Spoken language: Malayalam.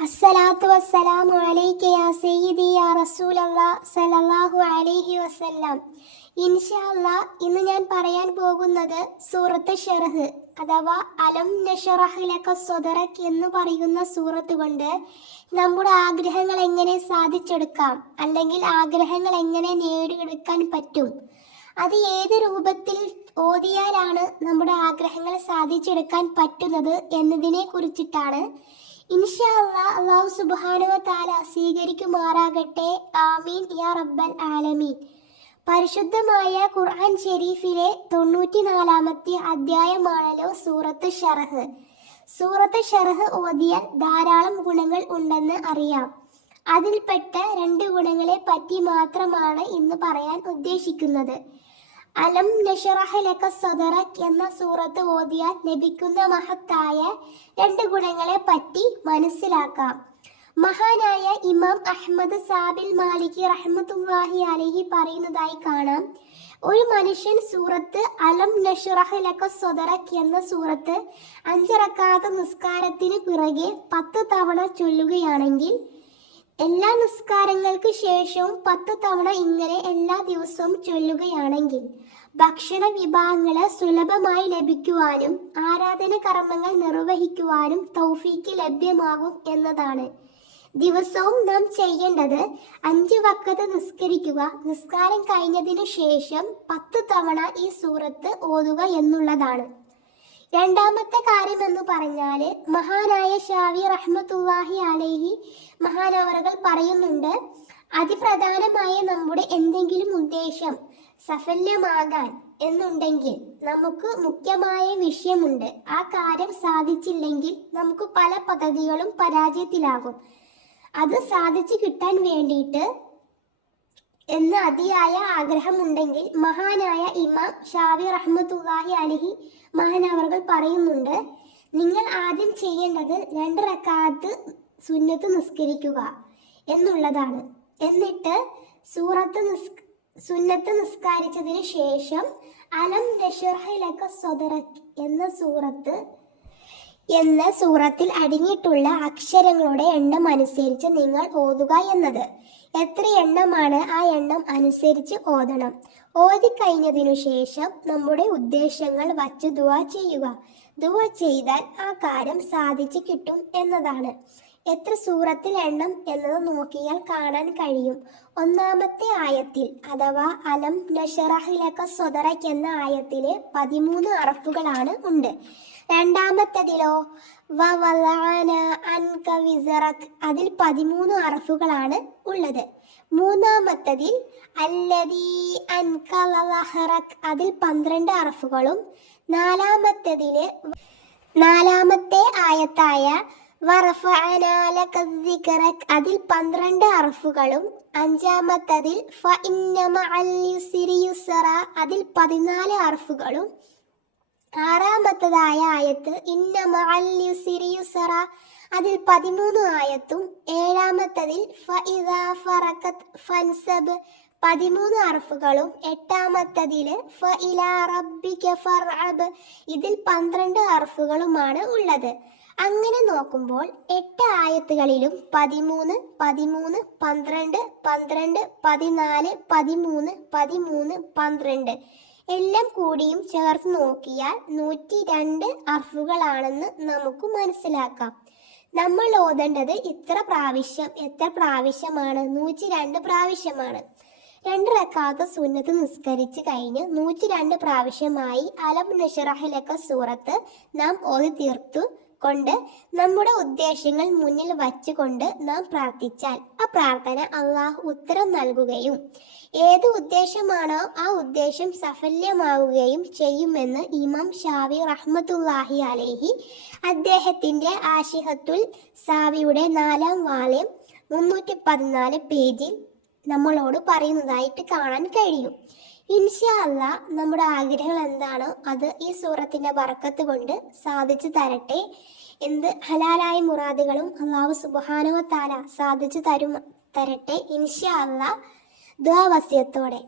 അസ്സലാത്തു വസ്സലാമു അലൈക യാ സയ്യിദി യാ റസൂലല്ലാ സല്ലല്ലാഹു അലൈഹി വസല്ലം. ഇൻഷാ അല്ലാ ഇന്ന് ഞാൻ പറയാൻ പോകുന്നത് സൂറത്ത് ഷെറഹ് അഥവാ അലം നഷറഹ് ലക സ്വദറക് എന്ന് പറയുന്ന സൂറത്ത് കൊണ്ട് നമ്മുടെ ആഗ്രഹങ്ങൾ എങ്ങനെ സാധിച്ചെടുക്കാം അല്ലെങ്കിൽ ആഗ്രഹങ്ങൾ എങ്ങനെ നേടിയെടുക്കാൻ പറ്റും അത് ഏത് രൂപത്തിൽ ഓതിയാലാണ് നമ്മുടെ ആഗ്രഹങ്ങൾ സാധിച്ചെടുക്കാൻ പറ്റുന്നത് എന്നതിനെ കുറിച്ചിട്ടാണ് ഇൻഷാ അല്ലാ അള്ളാഹു സുബ്ഹാനഹു വ തആല സ്വീകരിക്കുമാറാകട്ടെ. ആമീൻ. യാ റബ്ബൽ ആലമീൻ. പരിശുദ്ധമായ ഖുർആൻ ഷെരീഫിലെ തൊണ്ണൂറ്റിനാലാമത്തെ അധ്യായമാണല്ലോ സൂറത്ത് ഷറഹ് സൂറത്ത് ഷറഹ് ഓതിയാൽ ധാരാളം ഗുണങ്ങൾ ഉണ്ടെന്ന് അറിയാം. അതിൽപ്പെട്ട രണ്ട് ഗുണങ്ങളെ പറ്റി മാത്രമാണ് ഇന്ന് പറയാൻ ഉദ്ദേശിക്കുന്നത്. അലം നഷറഹ ലക സദറക് എന്ന സൂറത്ത് ഓതിയാൽ ലഭിക്കുന്ന മഹത്തായ രണ്ട് ഗുണങ്ങളെ പറ്റി മനസ്സിലാക്കാം. മഹാനായ ഇമാം അഹമ്മദ് സാബിൽ മാലിക് റഹ്മത്തുല്ലാഹി അലഹി പറയുന്നതായി കാണാം. ഒരു മനുഷ്യൻ സൂറത്ത് അലം നഷറഹ ലക സദറക് എന്ന സൂറത്ത് അഞ്ചറക്കാത്ത നിസ്കാരത്തിന് പിറകെ പത്ത് തവണ ചൊല്ലുകയാണെങ്കിൽ എല്ലാ നിസ്കാരങ്ങൾക്ക് ശേഷവും പത്ത് തവണ ഇങ്ങനെ എല്ലാ ദിവസവും ചൊല്ലുകയാണെങ്കിൽ ഭക്ഷണ വിഭവങ്ങൾ സുലഭമായി ലഭിക്കുവാനും ആരാധന കർമ്മങ്ങൾ നിർവഹിക്കുവാനും തൗഫീക്ക് ലഭ്യമാകും എന്നതാണ്. ദിവസവും നാം ചെയ്യേണ്ടത് അഞ്ച് വക്കത്ത് നിസ്കരിക്കുക. നിസ്കാരം കഴിഞ്ഞതിനു ശേഷം പത്ത് തവണ ഈ സൂറത്ത് ഓതുക എന്നുള്ളതാണ്. രണ്ടാമത്തെ കാര്യം എന്ന് പറഞ്ഞാൽ മഹാനായ ഷാവി റഹ്മത്തുല്ലാഹി അലൈഹി മഹാനവറുകൾ പറയുന്നുണ്ട് അതിപ്രധാനമായ നമ്മുടെ എന്തെങ്കിലും ഉദ്ദേശം സഫല്യമാകാൻ എന്നുണ്ടെങ്കിൽ നമുക്ക് മുഖ്യമായ വിഷയമുണ്ട്. ആ കാര്യം സാധിച്ചില്ലെങ്കിൽ നമുക്ക് പല പദ്ധതികളും പരാജയത്തിലാകും. അത് സാധിച്ചു കിട്ടാൻ വേണ്ടിയിട്ട് എന്ന് അതിയായ ആഗ്രഹമുണ്ടെങ്കിൽ മഹാനായ ഇമാം ഷാവി റഹ്മത്തുല്ലാഹി അലഹി മഹാനവർകൾ പറയുന്നുണ്ട് നിങ്ങൾ ആദ്യം ചെയ്യേണ്ടത് രണ്ട് റക്കാത്ത് സുന്നത്ത് നിസ്കരിക്കുക എന്നുള്ളതാണ്. എന്നിട്ട് സൂറത്ത് നിസ് സുന്നത്ത് നിസ്കാരിച്ചതിന് ശേഷം അലം നഷർഹിലക സ്വതറ എന്ന സൂറത്ത് എന്ന സൂറത്തിൽ അടങ്ങിയിട്ടുള്ള അക്ഷരങ്ങളുടെ എണ്ണം അനുസരിച്ച് നിങ്ങൾ ഓതുക എന്നത്. എത്ര എണ്ണമാണ് ആ എണ്ണം അനുസരിച്ച് ഓതണം. ഓതി കഴിഞ്ഞതിനു ശേഷം നമ്മുടെ ഉദ്ദേശങ്ങൾ വച്ച് ദുവ ചെയ്യുക. ദുവ ചെയ്താൽ ആ കാര്യം സാധിച്ചു കിട്ടും എന്നതാണ്. എത്ര സൂറത്തിൽ എണ്ണം എന്നത് നോക്കിയാൽ കാണാൻ കഴിയും. ഒന്നാമത്തെ ആയത്തിൽ അഥവാ അലം നഷറഹിലക സ്വതറയ്ക്ക് എന്ന ആയത്തിൽ പതിമൂന്ന് അറഫുകളാണ് ഉണ്ട്. രണ്ടാമത്തതിലോ വിസറക് അതിൽ പതിമൂന്ന് അറഫുകളാണ് ഉള്ളത്. മൂന്നാമത്തതിൽ അല്ലതി അൻക ലഹറക് അതിൽ പന്ത്രണ്ട് അറഫുകളും. നാലാമത്തതിൽ നാലാമത്തെ ആയത്തായ അതിൽ പന്ത്രണ്ട് അറഫുകളും അഞ്ചാമത്തതിൽ അതിൽ പതിനാല് അറഫുകളും. ആറാമത്തതായ ആയത്ത് ഇന്ന മഅൽ യുസ്രി യുസ്റ. അതിൽ പതിമൂന്ന് ആയത്തും ഏഴാമത്തതിൽ ഫൻസബ്. പതിമൂന്ന് അർഫുകളും എട്ടാമത്തതിൽ റബ്ബിക ഫർഅബ്. ഇതിൽ പന്ത്രണ്ട് അർഫുകളുമാണ് ഉള്ളത്. അങ്ങനെ നോക്കുമ്പോൾ എട്ട് ആയത്തുകളിലും പതിമൂന്ന് പതിമൂന്ന് പന്ത്രണ്ട് പന്ത്രണ്ട് പതിനാല് പതിമൂന്ന് പതിമൂന്ന് പന്ത്രണ്ട്. എല്ലാം കൂടിയും ചേർത്ത് നോക്കിയാൽ നൂറ്റി രണ്ട് അർഫുകളാണെന്ന് നമുക്ക് മനസ്സിലാക്കാം. നമ്മൾ ഓതേണ്ടത് ഇത്ര പ്രാവശ്യം എത്ര പ്രാവശ്യമാണ്? നൂറ്റി രണ്ട് പ്രാവശ്യമാണ്. രണ്ട് റക്കാത്ത സുന്നത്ത് നിസ്കരിച്ച് കഴിഞ്ഞ് നൂറ്റി രണ്ട് പ്രാവശ്യമായി അലം നഷറഹിലക്ക സൂറത്ത് നാം ഓതി തീർത്തു. കൊണ്ട് നമ്മുടെ ഉദ്ദേശങ്ങൾ മുന്നിൽ വച്ചുകൊണ്ട് നാം പ്രാർത്ഥിച്ചാൽ ആ പ്രാർത്ഥന അള്ളാഹു ഉത്തരം നൽകുകയും ഏത് ഉദ്ദേശമാണോ ആ ഉദ്ദേശം സഫല്യമാവുകയും ചെയ്യുമെന്ന് ഇമാം ഷാവി റഹ്മത്തുല്ലാഹി അലേഹി അദ്ദേഹത്തിന്റെ ആഷിഹത്തുൽ സാവിയുടെ നാലാം വാള്യം മുന്നൂറ്റി പതിനാല് പേജിൽ നമ്മളോട് പറയുന്നതായിട്ട് കാണാൻ കഴിയും. ഇൻഷാ അല്ല നമ്മുടെ ആഗ്രഹങ്ങൾ എന്താണോ അത് ഈ സൂറത്തിന്റെ വറക്കത്ത് കൊണ്ട് സാധിച്ചു തരട്ടെ എന്ത് ഹലാലായ മുറാദുകളും അള്ളാഹു സുബാനുവ താല സാധിച്ചു തരും തരട്ടെ ഇൻഷാ അല്ല. ദ്വാവസ്യത്തോടെ